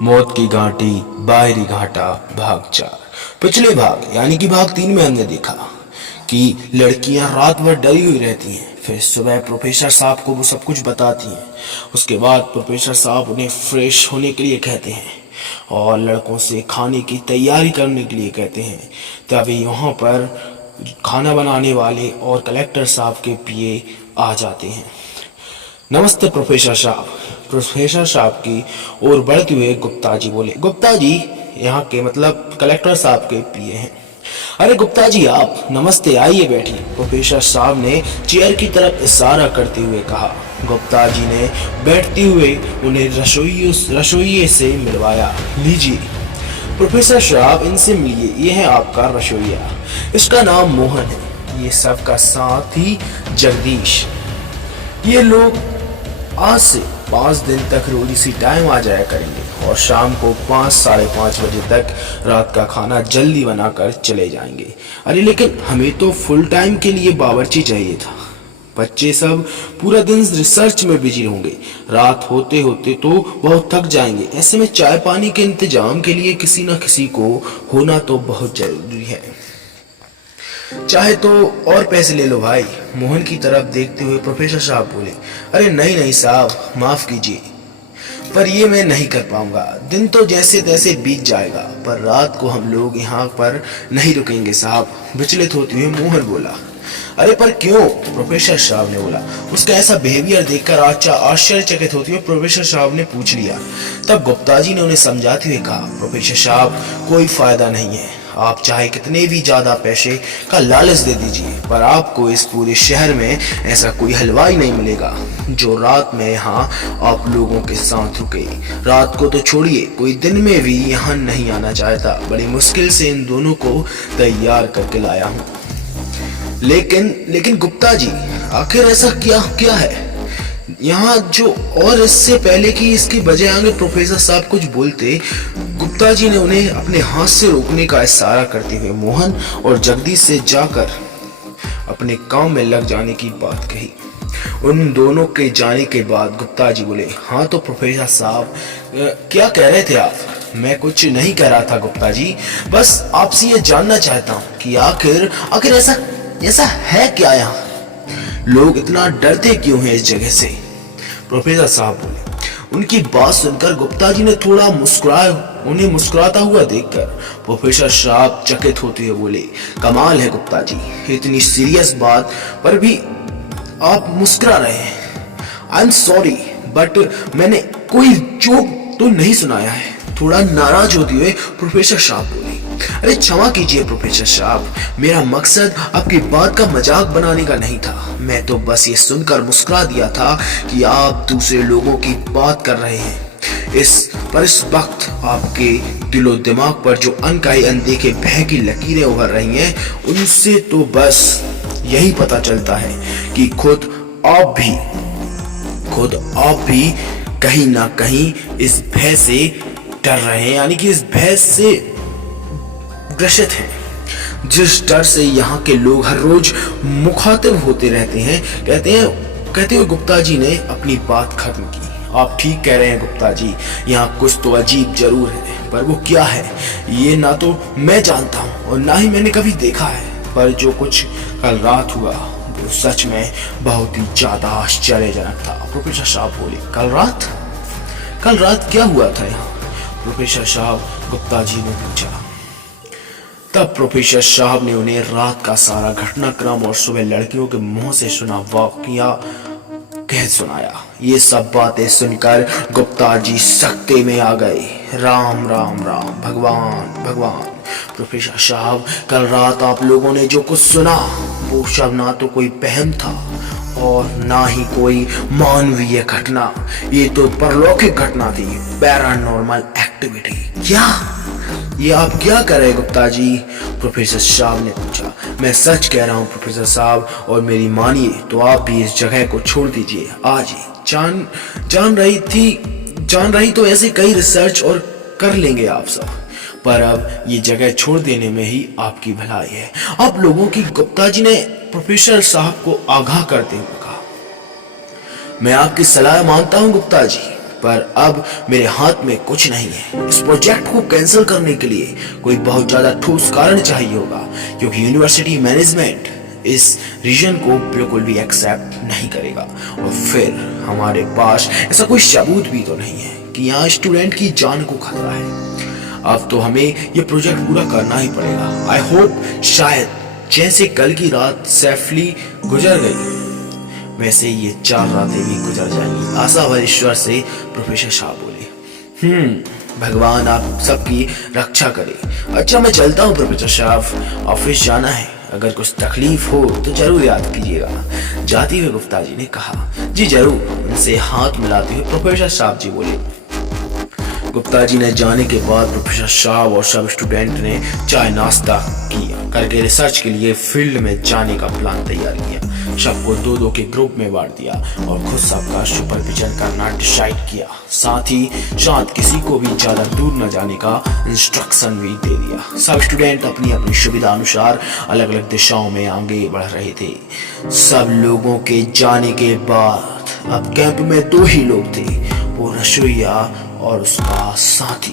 मौत की घाटी, बाहरी घाटा, भाग 4। पिछले भाग यानी कि भाग 3 में हमने देखा कि लड़कियां रात भर डरी हुई रहती हैं, फिर सुबह प्रोफेसर साहब को वो सब कुछ बताती हैं। उसके बाद प्रोफेसर साहब उन्हें फ्रेश होने के लिए कहते हैं और लड़कों से खाने की तैयारी करने के लिए कहते हैं। तभी वहाँ पर खाना बनाने वाले और कलेक्टर साहब के पीए आ जाते हैं। नमस्ते प्रोफेसर साहब। प्रोफेसर साहब की ओर बढ़ते हुए गुप्ता जी बोले, गुप्ता जी यहाँ के मतलब कलेक्टर साहब के पीए हैं। अरे गुप्ता जी आप, नमस्ते, आइए बैठिए। प्रोफेसर साहब ने चेयर की तरफ इशारा करते हुए कहा। गुप्ता जी ने बैठते हुए उन्हें रसोइये से मिलवाया। लीजिए प्रोफेसर साहब, इनसे मिलिए, ये है आपका रसोइया। इसका नाम मोहन है, ये सबका साथी जगदीश। ये लोग आज से 5 दिन तक रोज इसी टाइम आ जाया करेंगे और शाम को 5 साढ़े 5 बजे तक रात का खाना जल्दी बनाकर चले जाएंगे। अरे लेकिन हमें तो फुल टाइम के लिए बावर्ची चाहिए था। बच्चे सब पूरा दिन रिसर्च में बिजी होंगे, रात होते होते तो बहुत थक जाएंगे। ऐसे में चाय पानी के इंतजाम के लिए किसी न किसी को होना तो बहुत जरूरी है। चाहे तो और पैसे ले लो भाई। मोहन की तरफ देखते हुए प्रोफेसर साहब बोले। अरे नहीं नहीं साहब, माफ कीजिए, पर ये मैं नहीं कर पाऊंगा। दिन तो जैसे तैसे बीत जाएगा, पर रात को हम लोग यहाँ पर नहीं रुकेंगे साहब, विचलित होते हुए मोहन बोला। अरे पर क्यों? प्रोफेसर साहब ने बोला। उसका ऐसा बिहेवियर देखकर आश्चर्यचकित होते हुए प्रोफेसर साहब ने पूछ लिया। तब गुप्ता जी ने उन्हें समझाते हुए कहा, प्रोफेसर साहब कोई फायदा नहीं है, आप चाहे कितने भी ज्यादा पैसे का लालच दे दीजिए, पर आपको इस पूरे शहर में ऐसा कोई हलवाई नहीं मिलेगा जो रात में यहाँ आप लोगों के साथ रुके। रात को तो छोड़िए, कोई दिन में भी यहाँ नहीं आना चाहता। बड़ी मुश्किल से इन दोनों को तैयार करके लाया हूँ। लेकिन गुप्ता जी, आखिर ऐसा क्या है यहाँ जो, और इससे पहले कि इसकी बजाय आगे प्रोफेसर साहब कुछ बोलते, गुप्ता जी ने उन्हें अपने हाथ से रोकने का इशारा करते हुए मोहन और जगदीश से जाकर अपने काम में लग जाने की बात कही। उन दोनों के जाने के बाद गुप्ता जी बोले, हाँ तो प्रोफेसर साहब क्या कह रहे थे आप? मैं कुछ नहीं कह रहा था गुप्ता जी, बस आपसे ये जानना चाहता हूँ कि आखिर ऐसा है क्या यहाँ? लोग इतना डरते क्यों हैं इस जगह से? प्रोफेसर साहब बोले। उनकी बात सुनकर गुप्ता जी ने थोड़ा उन्हें मुस्कुराता हुआ देखकर प्रोफेसर साहब चकित होते हुए बोले, कमाल है गुप्ता जी, इतनी सीरियस बात पर भी आप मुस्कुरा रहे हैं। आई एम सॉरी, बट मैंने कोई जोक तो नहीं सुनाया है। थोड़ा नाराज होते हुए प्रोफेसर साहब बोले। अरे क्षमा कीजिए प्रोफेसर साहब, मेरा मकसद आपकी बात का मजाक बनाने का नहीं था। मैं तो बस ये सुनकर मुस्कुरा दिया था कि आप दूसरे लोगों की बात कर रहे हैं। इस वक्त आपके दिलो दिमाग पर जो अनकही अनदेखे भय की लकीरें उभर रही हैं, उनसे तो बस यही पता चलता है कि खुद आप भी कहीं ना कहीं इस भय से डर रहे हैं, यानी कि इस भय से ग्रसित हैं, जिस डर से यहाँ के लोग हर रोज मुखातिब होते रहते हैं। कहते हुए गुप्ता जी ने अपनी बात खत्म की। आप ठीक कह रहे हैं गुप्ता जी, यहाँ कुछ तो अजीब जरूर है, पर वो क्या है ये ना तो मैं जानता हूँ और ना ही मैंने कभी देखा है। पर जो कुछ कल रात हुआ वो सच में बहुत ही ज्यादा आश्चर्यजनक था। प्रोफेसर साहब बोले, कल रात क्या हुआ था यहाँ? प्रोफेसर साहब गुप्ता जी ने पूछा। तब प्रोफेसर साहब ने उन्हें रात का सारा घटनाक्रम और सुबह लड़कियों के मुंह से सुना वाकया कह सुनाया। ये सब बातें सुनकर गुप्ता जी सकते में आ गए। राम राम राम, भगवान भगवान। प्रोफेसर साहब, कल रात आप लोगों ने जो कुछ सुना वो सब ना तो कोई वहम था और ना ही कोई मानवीय घटना, ये तो परलौकिक घटना थी, पैरानॉर्मल एक्टिविटी। क्या ये आप क्या कर रहे गुप्ता जी? प्रोफेसर साहब ने पूछा। मैं सच कह रहा हूँ प्रोफेसर साहब, और मेरी मानिए तो आप भी इस जगह को छोड़ दीजिए आज ही। जान रही तो ऐसे कई रिसर्च और कर लेंगे आप सब, पर अब ये जगह छोड़ देने में ही आपकी भलाई है। आप लोगों की, गुप्ता जी ने प्रोफेसर साहब को आगाह करते हुए कहा। मैं आपकी सलाह मानता हूं गुप्ता जी, पर अब मेरे हाथ में कुछ नहीं है। इस प्रोजेक्ट को कैंसिल करने के लिए कोई बहुत ज्यादा ठोस कारण चाहिए होगा, क्योंकि यूनिवर्सिटी मैनेजमेंट इस रीजन को बिल्कुल भी एक्सेप्ट नहीं करेगा। और फिर हमारे पास ऐसा कोई सबूत भी तो नहीं है कि यहाँ स्टूडेंट की जान को खतरा है। अब तो हमें ये प्रोजेक्ट पूरा करना ही पड़ेगा। आई होप शायद जैसे कल की रात सेफली गुजर गई वैसे ये 4 रातें भी गुजर जाएंगी, आशा व ईश्वर से प्रोफेसर शाह बोले। भगवान आप सबकी रक्षा करे। अच्छा मैं चलता हूँ प्रोफेसर साहब, ऑफिस जाना है। अगर कुछ तकलीफ हो तो जरूर याद कीजिएगा। जाते हुए गुप्ता जी ने कहा। जी जरूर, उनसे हाथ मिलाते हुए प्रोफेसर साहब जी बोले। गुप्ता जी ने जाने के बाद प्रोफेसर साहब और सब स्टूडेंट ने चाय नाश्ता किया करके रिसर्च के लिए फील्ड में जाने का प्लान तैयार किया। सबको 2-2 के ग्रुप में बांट दिया और खुद सबका सुपरविजन करना डिसाइड किया। साथ ही साथ किसी को भी ज्यादा दूर न जाने का इंस्ट्रक्शन भी दे दिया। सब स्टूडेंट अपनी अपनी सुविधा अनुसार अलग अलग दिशाओं में आगे बढ़ रहे थे। सब लोगों के जाने के बाद अब कैंप में 2 ही लोग थे, वो रसोइया और उसका साथी।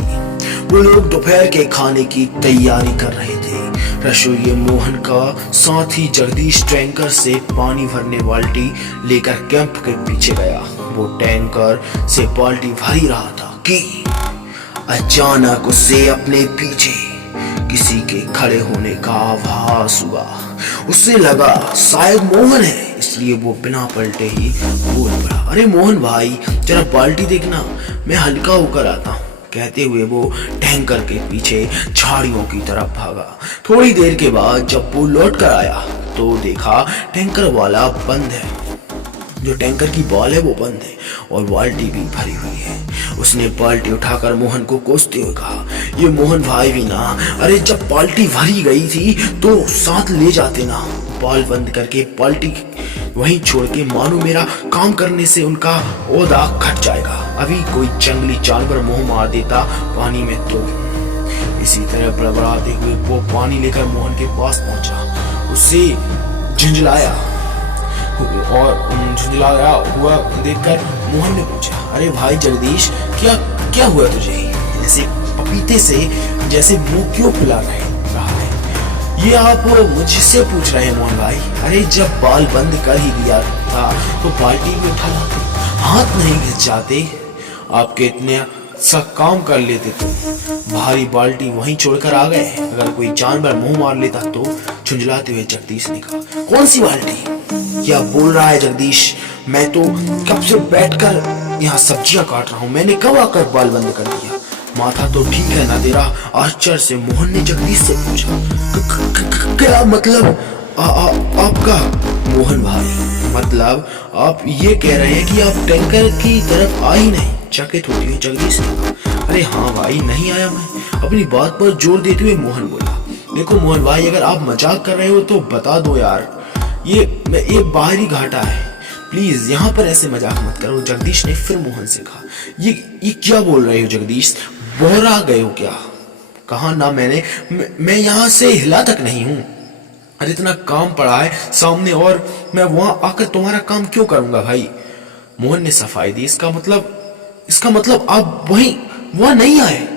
वो लोग दोपहर के खाने की तैयारी कर रहे थे। रसोइये मोहन का साथी जगदीश टैंकर से पानी भरने बाल्टी लेकर कैंप के पीछे गया। वो टैंकर से बाल्टी भर ही रहा था कि अचानक उसे अपने पीछे किसी के खड़े होने का आभास हुआ। उसे लगा शायद मोहन है, इसलिए वो बिना पलटे ही बोल पड़ा, अरे मोहन भाई जरा बाल्टी देखना, मैं हल्का होकर आता हूँ। कहते हुए वो टैंकर के पीछे झाड़ियों की तरफ भागा। थोड़ी देर के बाद जब वो लौट कर आया तो देखा टैंकर वाला बंद है, जो टैंकर की बॉल है वो बंद है और बाल्टी भी भरी हुई है। उसने बाल्टी उठाकर मोहन को कोसते हुए कहा, ये मोहन भाई भी ना, अरे जब बाल्टी भरी गई थी तो साथ ले जाते ना। बॉल बंद करके बाल्टी वहीं छोड़ के, मानो मेरा काम करने से उनका ओहदा घट जाएगा। अभी कोई जंगली जानवर मुंह मार देता पानी में तो। इसी तरह बड़बड़ाते हुए वो पानी लेकर मोहन के पास पहुंचा। उसे झुंझलाया और झुंझलाया हुआ देखकर मोहन ने पूछा, अरे भाई जगदीश क्या हुआ तुझे? ऐसे पपीते से जैसे मुंह क्यों फुला रहा है? ये आप मुझसे पूछ रहे हैं मोहन भाई? अरे जब बाल बंद कर ही दिया था तो बाल्टी में उठा लाते, हाथ नहीं घिस जाते, आपके इतने सा काम कर लेते तो भारी बाल्टी वहीं छोड़कर आ गए। अगर कोई जानवर मुंह मार लेता तो। झुंझलाते हुए जगदीश ने कहा, कौन सी बाल्टी? क्या बोल रहा है जगदीश? मैं तो कब से बैठकर यहाँ सब्जियां काट रहा हूँ, मैंने कब आकर बाल बंद कर दिया? माथा तो ठीक है ना तेरा? आश्चर्य से मोहन ने जगदीश से पूछा। क्या मतलब आपका? मोहन भाई मतलब आप ये कह रहे हैं कि आप टैंकर की तरफ आ ही नहीं? चकित होती हुई जगदीश ने कहा, अरे हाँ भाई नहीं आया मैं। अपनी बात पर जोर देते हुए मोहन बोला, देखो मोहन भाई अगर आप मजाक कर रहे हो तो बता दो यार, ये बाहरी घाटा है, प्लीज यहाँ पर ऐसे मजाक मत करो। जगदीश ने फिर मोहन से कहा, ये क्या बोल रहे हो जगदीश? बोरा गए हो क्या? कहा ना मैं यहाँ से हिला तक नहीं हूँ। अरे इतना काम पड़ा है सामने और मैं वहां आकर तुम्हारा काम क्यों करूंगा भाई? मोहन ने सफाई दी, इसका मतलब आप वहां नहीं आए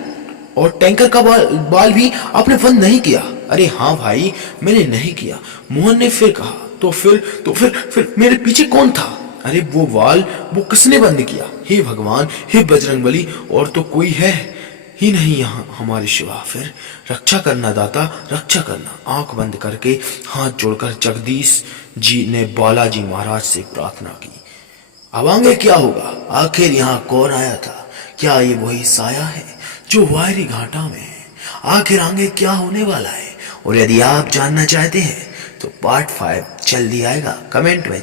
और टैंकर का बाल भी आपने बंद नहीं किया? अरे हाँ भाई मैंने नहीं किया, मोहन ने फिर कहा। तो फिर मेरे पीछे कौन था? अरे वो वाल वो किसने बंद किया? हे भगवान, हे बजरंगबली, और तो कोई है ही नहीं यहाँ हमारे शिवा। फिर रक्षा करना दाता, रक्षा करना। आंख बंद करके हाथ जोड़कर जगदीश जी ने बालाजी महाराज से प्रार्थना की। अब आगे क्या होगा? आखिर यहाँ कौन आया था? क्या ये वही साया है जो वायरी घाटा में है? आखिर आगे क्या होने वाला है? और यदि आप जानना चाहते हैं तो पार्ट 5 जल्दी आएगा। कमेंट में